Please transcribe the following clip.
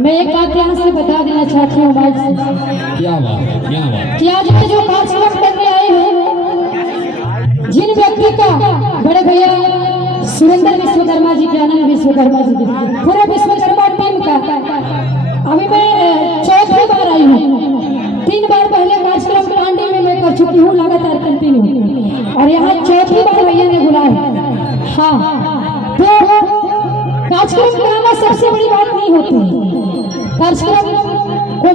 मैं एक बात यहाँ से बता देना चाहती हूँ माइक से। क्या बात कि आज जो कार्यक्रम करने आए हैं, जिन व्यक्ति का बड़े भैया सुरेंद्र विश्वकर्मा जी के, आनंद विश्वकर्मा जी के, पूरे विश्वकर्मा टीम का अभी मैं चौथी बार आई हूँ। 3 बार पहले कार्यक्रम कांडी में मैं कर चुकी हूँ लगातार कंटिन्यू, और यहाँ चौथी बार भैया ने बुलाया। हाँ, तो कार्यक्रम कराना सबसे बड़ी बात नहीं होती। कार्यक्रम को